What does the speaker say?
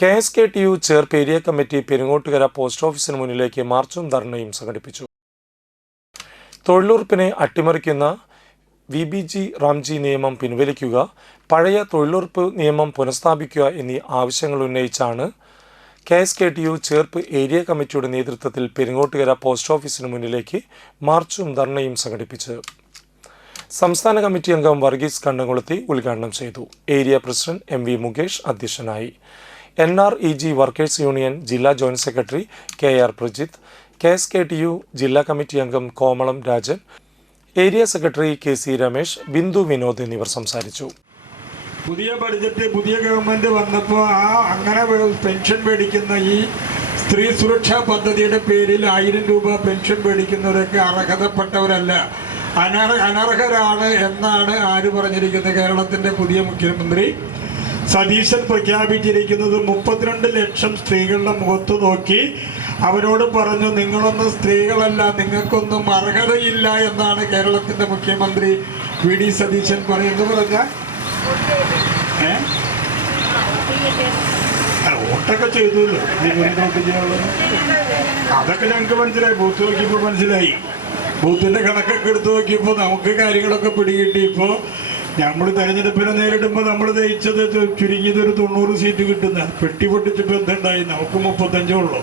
KSKTU Cherpu area committee Peringottukara post ഓഫീസിന് മുന്നിലേക്ക് മാർച്ചും ധർണയും സംഘടിപ്പിച്ചു. തൊഴിലുറപ്പിനെ അട്ടിമറിക്കുന്ന VBG റാംജി നിയമം പിൻവലിക്കുക, പഴയ തൊഴിലുറപ്പ് നിയമം പുനഃസ്ഥാപിക്കുക എന്നീ ആവശ്യങ്ങൾ ഉന്നയിച്ചാണ് KSKTU ചേർപ്പ് ഏരിയ കമ്മിറ്റിയുടെ നേതൃത്വത്തിൽ പെരിങ്ങോട്ടുകര പോസ്റ്റ് ഓഫീസിന് മുന്നിലേക്ക് മാർച്ചും ധർണയും സംഘടിപ്പിച്ചത്. സംസ്ഥാന കമ്മിറ്റി അംഗം വർഗീസ് കണ്ടംകുളത്തി ഉദ്ഘാടനം ചെയ്തു. ഏരിയ പ്രസിഡന്റ് MV മുകേഷ് അധ്യക്ഷനായി. NREG വർക്കേഴ്സ് യൂണിയൻ ജില്ലാ joint secretary KR Prajith, KSKTU ജില്ലാ കമ്മിറ്റി അംഗം Komalam Rajan, area secretary KC Ramesh, Bindu Vinod എന്നിവർ സംസാരിച്ചു. പുതിയ ബഡ്ജറ്റ് പുതിയ ഗവൺമെന്റ് വന്നപ്പോൾ അങ്ങനെ പെൻഷൻ മേടിക്കുന്ന ഈ സ്ത്രീ സുരക്ഷാ പദ്ധതിയുടെ പേരിൽ 1000 രൂപ പെൻഷൻ മേടിക്കുന്നവരൊക്കെ അർഹതപ്പെട്ടവരല്ല, അനർഹരാണ് എന്നാണ് ആര് പറഞ്ഞിരിക്കുന്നത്? കേരളത്തിന്റെ പുതിയ മുഖ്യമന്ത്രി സതീശൻ പ്രഖ്യാപിച്ചിരിക്കുന്നത്. 32 ലക്ഷം സ്ത്രീകളുടെ മുഖത്ത് നോക്കി അവരോട് പറഞ്ഞു, നിങ്ങളൊന്നും സ്ത്രീകളല്ല, നിങ്ങൾക്കൊന്നും അർഹതയില്ല എന്നാണ് കേരളത്തിന്റെ മുഖ്യമന്ത്രി VD സതീശൻ പറയുന്നത്. പറഞ്ഞാൽ വോട്ടൊക്കെ ചെയ്തല്ലോ, അതൊക്കെ ഞങ്ങൾക്ക് മനസ്സിലായി. ബൂത്ത് നോക്കിയപ്പോൾ മനസ്സിലായി. ബൂത്തിന്റെ കണക്കൊക്കെ എടുത്തു നോക്കിയപ്പോൾ നമുക്ക് കാര്യങ്ങളൊക്കെ പിടികിട്ടി. ഇപ്പോൾ നമ്മൾ തെരഞ്ഞെടുപ്പിനെ നേരിടുമ്പോൾ നമ്മൾ ജയിച്ചത് ചുരുങ്ങിയതൊരു 90 സീറ്റ് കിട്ടുന്ന പെട്ടി പൊട്ടിച്ചപ്പോൾ എന്തുണ്ടായി? നമുക്ക് 35 ഉള്ളൂ.